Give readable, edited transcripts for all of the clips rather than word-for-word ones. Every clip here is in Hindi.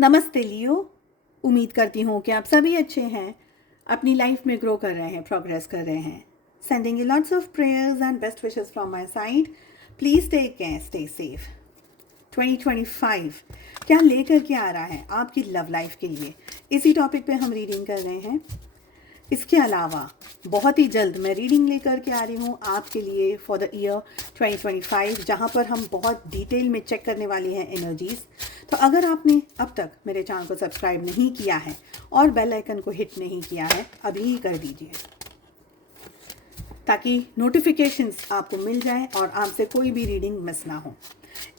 नमस्ते लियो। उम्मीद करती हूँ कि आप सभी अच्छे हैं, अपनी लाइफ में ग्रो कर रहे हैं, प्रोग्रेस कर रहे हैं। Sending you lots of prayers and best wishes from my side. Please take care, stay safe. 2025 क्या लेकर के आ रहा है आपकी लव लाइफ के लिए, इसी टॉपिक पे हम रीडिंग कर रहे हैं। इसके अलावा बहुत ही जल्द मैं रीडिंग लेकर के आ रही हूँ आपके लिए फॉर द ईयर 2025, जहाँ पर हम बहुत डिटेल में चेक करने वाली हैं एनर्जीज़। तो अगर आपने अब तक मेरे चैनल को सब्सक्राइब नहीं किया है और बेल आइकन को हिट नहीं किया है, अभी ही कर दीजिए ताकि नोटिफिकेशंस आपको मिल जाएं और आपसे कोई भी रीडिंग मिस ना हो।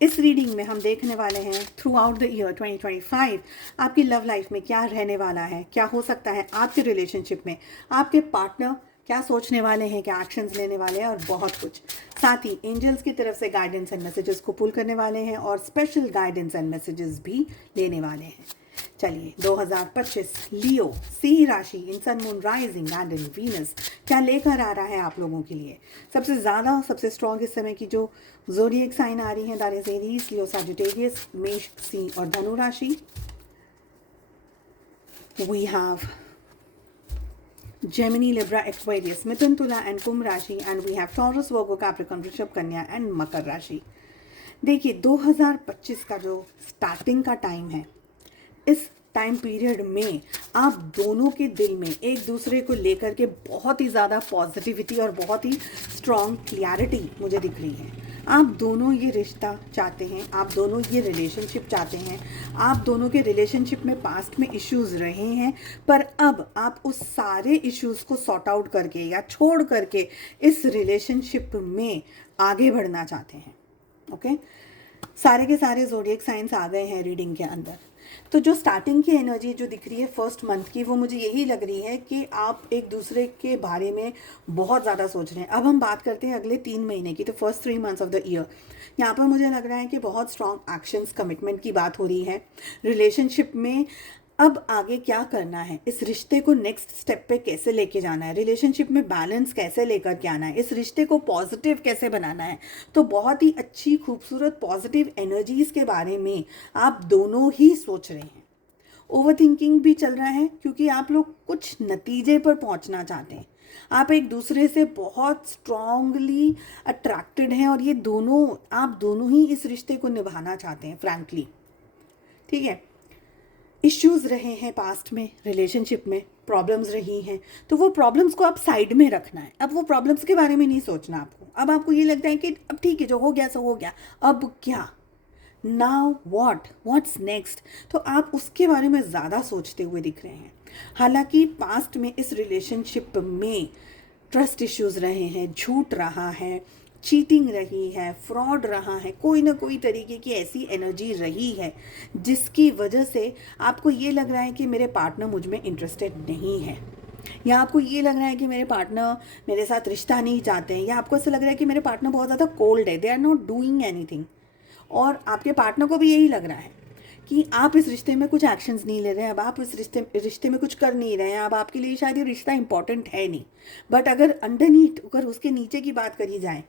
इस रीडिंग में हम देखने वाले हैं थ्रू आउट द ईयर 2025 आपकी लव लाइफ में क्या रहने वाला है, क्या हो सकता है आपके रिलेशनशिप में, आपके पार्टनर क्या सोचने वाले हैं, क्या एक्शंस लेने वाले हैं और बहुत कुछ। साथ ही एंजल्स की तरफ से गाइडेंस एंड मैसेजेस को पुल करने वाले हैं और स्पेशल गाइडेंस एंड मैसेजेस भी लेने वाले हैं। चलिए 2025 लियो सिंह राशि इन सन मून राइजिंग एंड इन वीनस क्या लेकर आ रहा है आप लोगों के लिए। सबसे ज़्यादा सबसे स्ट्रॉन्ग इस समय की जो ज़ोडिएक साइन आ रही है that is Aries, Leo, Sagittarius, मेष, सिंह और धनु राशि। We have Gemini, Libra, Aquarius, मिथुन, तुला एंड कुंभ राशि and we have Taurus, Virgo, Capricorn, वृषभ, कन्या एंड मकर राशि। देखिए 2025 का जो स्टार्टिंग का टाइम है, इस टाइम पीरियड में आप दोनों के दिल में एक दूसरे को लेकर के बहुत ही ज़्यादा पॉजिटिविटी और बहुत ही स्ट्रॉन्ग क्लियरिटी मुझे दिख रही है। आप दोनों ये रिश्ता चाहते हैं, आप दोनों ये रिलेशनशिप चाहते हैं, आप दोनों के रिलेशनशिप में पास्ट में इश्यूज रहे हैं, पर अब आप उस सारे इश्यूज को सॉर्ट आउट करके या छोड़ करके इस रिलेशनशिप में आगे बढ़ना चाहते हैं। ओके, सारे के सारे ज़ोडिएक साइंस आ गए हैं रीडिंग के अंदर। तो जो स्टार्टिंग की एनर्जी जो दिख रही है फर्स्ट मंथ की, वो मुझे यही लग रही है कि आप एक दूसरे के बारे में बहुत ज़्यादा सोच रहे हैं। अब हम बात करते हैं अगले 3 महीने की, तो first 3 months of the year. यहाँ पर मुझे लग रहा है कि बहुत स्ट्रॉन्ग एक्शंस, कमिटमेंट की बात हो रही है रिलेशनशिप में। अब आगे क्या करना है, इस रिश्ते को नेक्स्ट स्टेप पे कैसे लेके जाना है, रिलेशनशिप में बैलेंस कैसे लेकर के आना है, इस रिश्ते को पॉजिटिव कैसे बनाना है। तो बहुत ही अच्छी खूबसूरत पॉजिटिव एनर्जीज के बारे में आप दोनों ही सोच रहे हैं। ओवर थिंकिंग भी चल रहा है क्योंकि आप लोग कुछ नतीजे पर पहुंचना चाहते हैं। आप एक दूसरे से बहुत स्ट्रांगली अट्रैक्टेड हैं और ये दोनों, आप दोनों ही इस रिश्ते को निभाना चाहते हैं फ्रैंकली। ठीक है, इश्यूज रहे हैं पास्ट में, रिलेशनशिप में प्रॉब्लम्स रही हैं, तो वो प्रॉब्लम्स को आप साइड में रखना है। अब वो प्रॉब्लम्स के बारे में नहीं सोचना आपको। अब आपको ये लगता है कि अब ठीक है, जो हो गया सो हो गया, अब क्या, नाउ व्हाट्स नेक्स्ट। तो आप उसके बारे में ज़्यादा सोचते हुए दिख रहे हैं। हालांकि पास्ट में इस रिलेशनशिप में ट्रस्ट इश्यूज रहे हैं, झूठ रहा है, चीटिंग रही है, फ्रॉड रहा है, कोई ना कोई तरीके की ऐसी एनर्जी रही है जिसकी वजह से आपको ये लग रहा है कि मेरे पार्टनर मुझ में इंटरेस्टेड नहीं है, या आपको ये लग रहा है कि मेरे पार्टनर मेरे साथ रिश्ता नहीं चाहते हैं, या आपको ऐसा लग रहा है कि मेरे पार्टनर बहुत ज़्यादा कोल्ड है, they are not doing anything. और आपके पार्टनर को भी यही लग रहा है कि आप इस रिश्ते में कुछ एक्शंस नहीं ले रहे हैं, अब आप इस रिश्ते में कुछ कर नहीं रहे हैं, अब आपके लिए शायद ये रिश्ता इंपॉर्टेंट है नहीं। बट अगर अंडरनीथ, अगर उसके नीचे की बात करी जाए,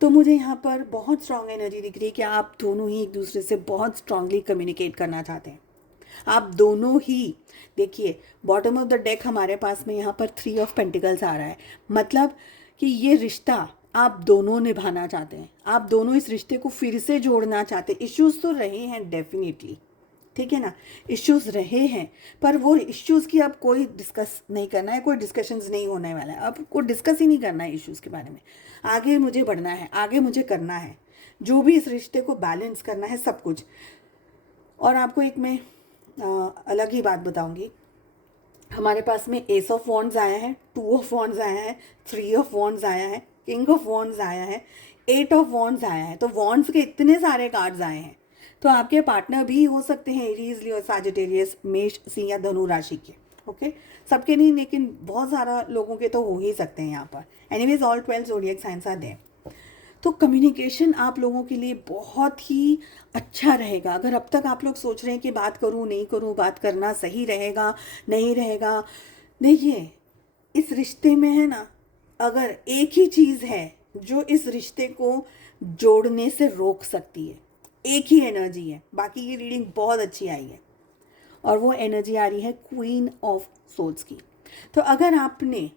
तो मुझे यहाँ पर बहुत स्ट्रांग एनर्जी दिख रही है कि आप दोनों ही एक दूसरे से बहुत स्ट्रांगली कम्युनिकेट करना चाहते हैं। आप दोनों ही, देखिए बॉटम ऑफ द डेक हमारे पास में यहाँ पर 3 ऑफ पेंटिकल्स आ रहा है, मतलब कि ये रिश्ता आप दोनों निभाना चाहते हैं, आप दोनों इस रिश्ते को फिर से जोड़ना चाहते हैं। इश्यूज तो रहे हैं डेफिनेटली, ठीक है ना, इश्यूज रहे हैं, पर वो इश्यूज की अब कोई डिस्कस नहीं करना है, कोई डिस्कशंस नहीं होने वाला है, अब कोई डिस्कस ही नहीं करना है इश्यूज के बारे में। आगे मुझे बढ़ना है, आगे मुझे करना है, जो भी इस रिश्ते को बैलेंस करना है, सब कुछ। और आपको एक मैं अलग ही बात बताऊंगी। हमारे पास में एस ऑफ वॉन्ड्स आया है, 2 ऑफ वॉन्ड्स आया है, 3 ऑफ वॉन्ड्स आया है, किंग ऑफ वॉन्ड्स आया है, 8 ऑफ वॉन्ड्स आया है। तो वॉन्ड्स के इतने सारे कार्ड्स आए हैं, तो आपके पार्टनर भी हो सकते हैं एरीज, लियो, सजिटेरियस, मेष, सिंह या धनु राशि के। ओके, सबके नहीं, लेकिन बहुत सारा लोगों के तो हो ही सकते हैं यहाँ पर। Anyways all 12 zodiac signs are there. तो कम्युनिकेशन आप लोगों के लिए बहुत ही अच्छा रहेगा। अगर अब तक आप लोग सोच रहे हैं कि बात करूं नहीं करूं, बात करना सही रहेगा नहीं रहेगा, देखिए इस रिश्ते में है ना, अगर एक ही चीज़ है जो इस रिश्ते को जोड़ने से रोक सकती है, एक ही एनर्जी है। बाकी की रीडिंग बहुत अच्छी आई है। और वो एनर्जी आ रही है क्वीन ऑफ सोर्ड्स की। तो अगर आपने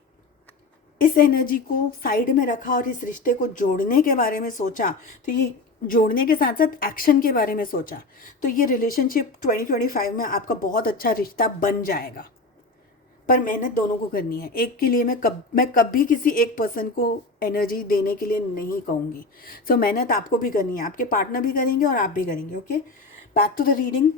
इस एनर्जी को साइड में रखा और इस रिश्ते को जोड़ने के बारे में सोचा, तो ये जोड़ने के साथ साथ एक्शन के बारे में सोचा, तो ये रिलेशनशिप 2025 में आपका बहुत अच्छा रिश्ता बन जाएगा। पर मेहनत दोनों को करनी है। एक के लिए मैं कभी किसी एक पर्सन को एनर्जी देने के लिए नहीं कहूँगी। सो मेहनत आपको भी करनी है, आपके पार्टनर भी करेंगे और आप भी करेंगे। Okay, back to the reading.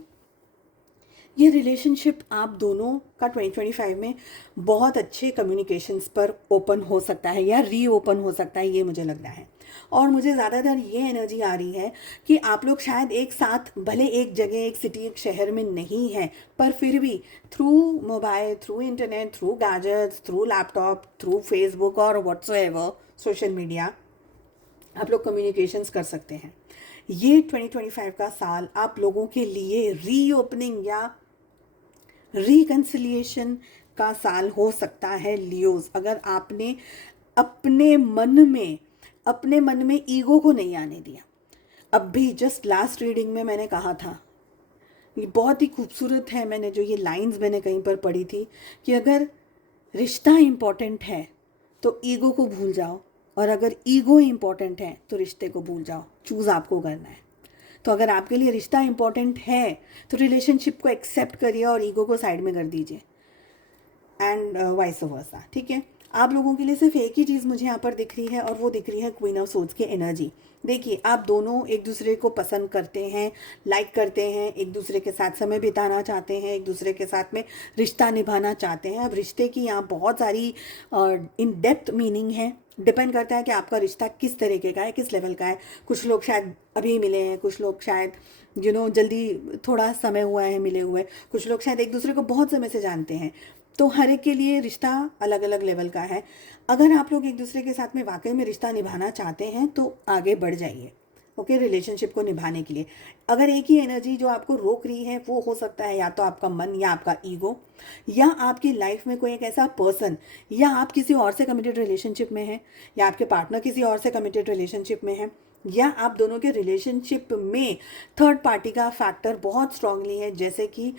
ये रिलेशनशिप आप दोनों का 2025 में बहुत अच्छे कम्युनिकेशंस पर ओपन हो सकता है या रीओपन हो सकता है, ये मुझे लग रहा है। और मुझे ज़्यादातर ये एनर्जी आ रही है कि आप लोग शायद एक साथ, भले एक जगह, एक सिटी, एक शहर में नहीं हैं, पर फिर भी through mobile, through internet, through gadgets, through laptop, through Facebook और व्हाट्सएवर सोशल मीडिया आप लोग कम्युनिकेशंस कर सकते हैं। ये 2025 का साल आप लोगों के लिए रीओपनिंग या रिकन्सिलिएशन का साल हो सकता है लियोज। अगर आपने अपने मन में ईगो को नहीं आने दिया। अब भी जस्ट लास्ट रीडिंग में मैंने कहा था, ये बहुत ही खूबसूरत है, मैंने जो ये लाइंस मैंने कहीं पर पढ़ी थी कि अगर रिश्ता इम्पॉर्टेंट है तो ईगो को भूल जाओ, और अगर ईगो इम्पॉर्टेंट है तो रिश्ते को भूल जाओ। चूज़ आपको करना है। तो अगर आपके लिए रिश्ता इम्पॉर्टेंट है तो रिलेशनशिप को एक्सेप्ट करिए और ईगो को साइड में कर दीजिए, एंड वाइस वर्सा। ठीक है, आप लोगों के लिए सिर्फ एक ही चीज़ मुझे यहाँ पर दिख रही है, और वो दिख रही है क्वीन ऑफ सोर्ड्स की एनर्जी। देखिए, आप दोनों एक दूसरे को पसंद करते हैं, लाइक करते हैं, एक दूसरे के साथ समय बिताना चाहते हैं, एक दूसरे के साथ में रिश्ता निभाना चाहते हैं। अब रिश्ते की यहाँ बहुत सारी इन डेप्थ मीनिंग है। डिपेंड करता है कि आपका रिश्ता किस तरीके का है, किस लेवल का है। कुछ लोग शायद अभी मिले हैं, कुछ लोग शायद जल्दी, थोड़ा समय हुआ है मिले हुए, कुछ लोग शायद एक दूसरे को बहुत समय से जानते हैं। तो हर एक के लिए रिश्ता अलग अलग लेवल का है। अगर आप लोग एक दूसरे के साथ में वाकई में रिश्ता निभाना चाहते हैं तो आगे बढ़ जाइए। ओके, रिलेशनशिप को निभाने के लिए। अगर एक ही एनर्जी जो आपको रोक रही है वो हो सकता है या तो आपका मन या आपका ईगो, या आपकी लाइफ में कोई एक ऐसा पर्सन, या आप किसी और से कमिटेड रिलेशनशिप में हैं, या आपके पार्टनर किसी और से कमिटेड रिलेशनशिप में है, या आप दोनों के रिलेशनशिप में थर्ड पार्टी का फैक्टर बहुत स्ट्रांगली है, जैसे कि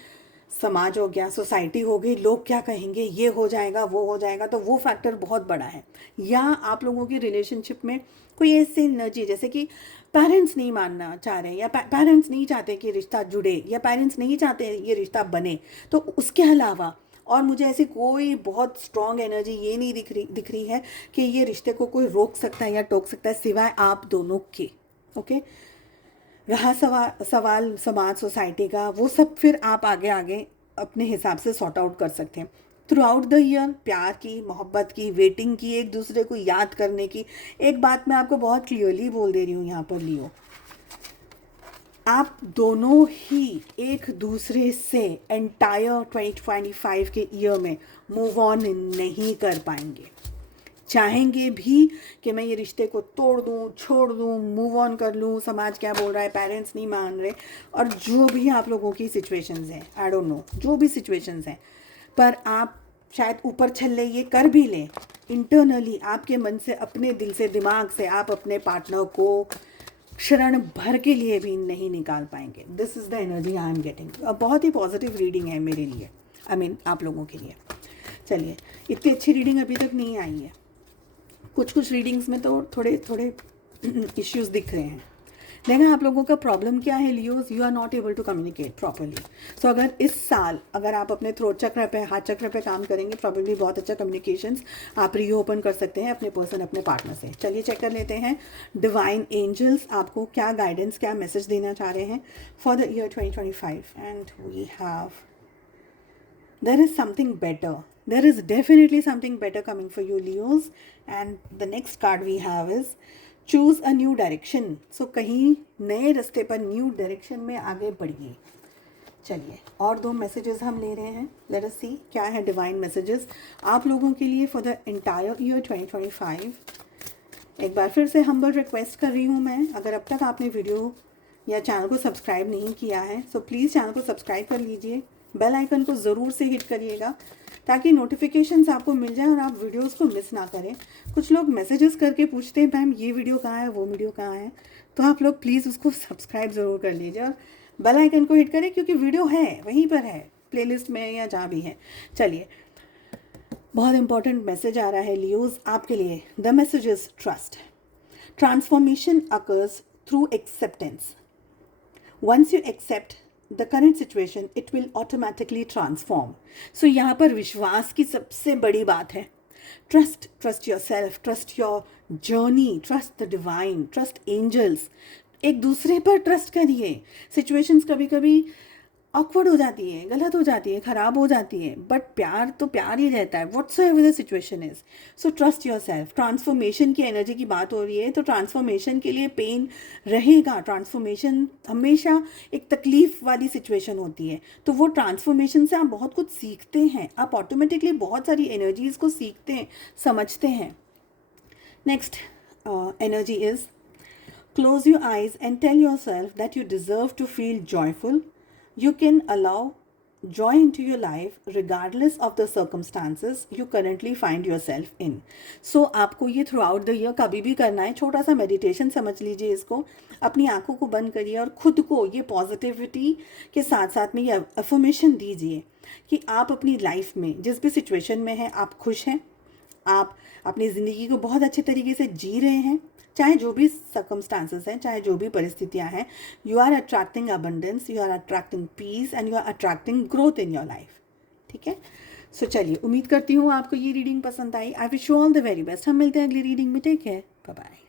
समाज हो गया, सोसाइटी हो गई, लोग क्या कहेंगे, ये हो जाएगा, वो हो जाएगा, तो वो फैक्टर बहुत बड़ा है। या आप लोगों की रिलेशनशिप में कोई ऐसी एनर्जी जैसे कि पेरेंट्स नहीं मानना चाह रहे, या पेरेंट्स नहीं चाहते कि रिश्ता जुड़े, या पेरेंट्स नहीं चाहते ये रिश्ता बने। तो उसके अलावा और मुझे ऐसी कोई बहुत स्ट्रॉन्ग एनर्जी ये नहीं दिख रही है कि ये रिश्ते को कोई रोक सकता है या टोक सकता है, सिवाय आप दोनों के। ओके, रहा सवाल समाज, सोसाइटी का, वो सब फिर आप आगे अपने हिसाब से सॉर्ट आउट कर सकते हैं। थ्रू आउट द ईयर प्यार की, मोहब्बत की, वेटिंग की, एक दूसरे को याद करने की। एक बात मैं आपको बहुत क्लियरली बोल दे रही हूँ यहाँ पर लियो, आप दोनों ही एक दूसरे से एंटायर 2025 के ईयर में मूव ऑन नहीं कर पाएंगे। चाहेंगे भी कि मैं ये रिश्ते को तोड़ दूँ, छोड़ दूँ, मूव ऑन कर लूँ, समाज क्या बोल रहा है, पेरेंट्स नहीं मान रहे, और जो भी आप लोगों की सिचुएशंस हैं, आई डोंट नो, जो भी सिचुएशंस हैं, पर आप शायद ऊपर छल्ले ये कर भी लें, इंटरनली आपके मन से, अपने दिल से, दिमाग से आप अपने पार्टनर को क्षण भर के लिए भी नहीं निकाल पाएंगे। This is the energy I am getting. बहुत ही पॉजिटिव रीडिंग है मेरे लिए, आप लोगों के लिए। चलिए, इतनी अच्छी रीडिंग अभी तक नहीं आई है। कुछ रीडिंग्स में तो थोड़े इश्यूज दिख रहे हैं। देखा आप लोगों का प्रॉब्लम क्या है Leos, you are not able to communicate properly. So अगर इस साल अगर आप अपने थ्रोट चक्र पे, हाथ चक्र पे काम करेंगे, प्रॉबेबली बहुत अच्छा कम्युनिकेशंस आप रीओपन कर सकते हैं अपने पर्सन, अपने पार्टनर से। चलिए चेक कर लेते हैं डिवाइन एंजल्स आपको क्या गाइडेंस, क्या मैसेज देना चाह रहे हैं for the year 2025। And we have, there is something better, there is definitely something better coming for you Leos, and the next card we have is choose a new direction। so कहीं नए रास्ते पर, न्यू डायरेक्शन में आगे बढ़िए। चलिए, और दो मैसेजेस हम ले रहे हैं। लेट अस सी क्या है डिवाइन मैसेजेस आप लोगों के लिए फॉर द एंटायर ईयर 2025। एक बार फिर से हम्बल रिक्वेस्ट कर रही हूँ मैं, अगर अब तक आपने वीडियो या चैनल को सब्सक्राइब नहीं किया है सो प्लीज़ चैनल को सब्सक्राइब कर लीजिए, बेल आइकन को ज़रूर से हिट करिएगा ताकि नोटिफिकेशंस आपको मिल जाए और आप वीडियोस को मिस ना करें। कुछ लोग मैसेजेस करके पूछते हैं मैम ये वीडियो कहाँ है, वो वीडियो कहाँ है, तो आप लोग प्लीज़ उसको सब्सक्राइब ज़रूर कर लीजिए और बेल आइकन को हिट करें, क्योंकि वीडियो है वहीं पर है, प्लेलिस्ट में या जहाँ भी है। चलिए, बहुत इंपॉर्टेंट मैसेज आ रहा है लियोज आपके लिए। The message is trust. Transformation occurs through acceptance. Once you accept the current situation, it will automatically transform. So यहाँ पर विश्वास की सबसे बड़ी बात है। Trust yourself, trust your journey, trust the divine, trust angels. एक दूसरे पर ट्रस्ट करिए। सिचुएशंस कभी कभी ऑकवर्ड हो जाती है, गलत हो जाती है, ख़राब हो जाती है, बट प्यार तो प्यार ही रहता है, whatsoever the situation is. So trust your self. Transformation की एनर्जी की बात हो रही है, तो ट्रांसफॉर्मेशन के लिए पेन रहेगा। ट्रांसफॉर्मेशन हमेशा एक तकलीफ वाली सिचुएशन होती है, तो वो ट्रांसफॉर्मेशन से आप बहुत कुछ सीखते हैं, आप ऑटोमेटिकली बहुत सारी एनर्जीज़ को सीखते हैं, समझते हैं। Next energy is close your eyes and tell yourself that you deserve to feel joyful. You can allow joy into your life regardless of the circumstances you currently find yourself in. So आपको ये थ्रू आउट द ईयर कभी भी करना है। छोटा सा मेडिटेशन समझ लीजिए इसको। अपनी आंखों को बंद करिए और खुद को ये पॉजिटिविटी के साथ साथ में ये अफर्मेशन दीजिए कि आप अपनी लाइफ में जिस भी सिचुएशन में हैं आप खुश हैं, आप अपनी ज़िंदगी को बहुत अच्छे तरीके से जी रहे हैं, चाहे जो भी सर्कमस्टांसेस हैं, चाहे जो भी परिस्थितियां हैं। You are attracting abundance, you are attracting peace and you are attracting growth in your life. ठीक है, सो चलिए, उम्मीद करती हूँ आपको ये रीडिंग पसंद आई। I wish you all the very best. हम मिलते हैं अगली रीडिंग में। Take care, bye bye.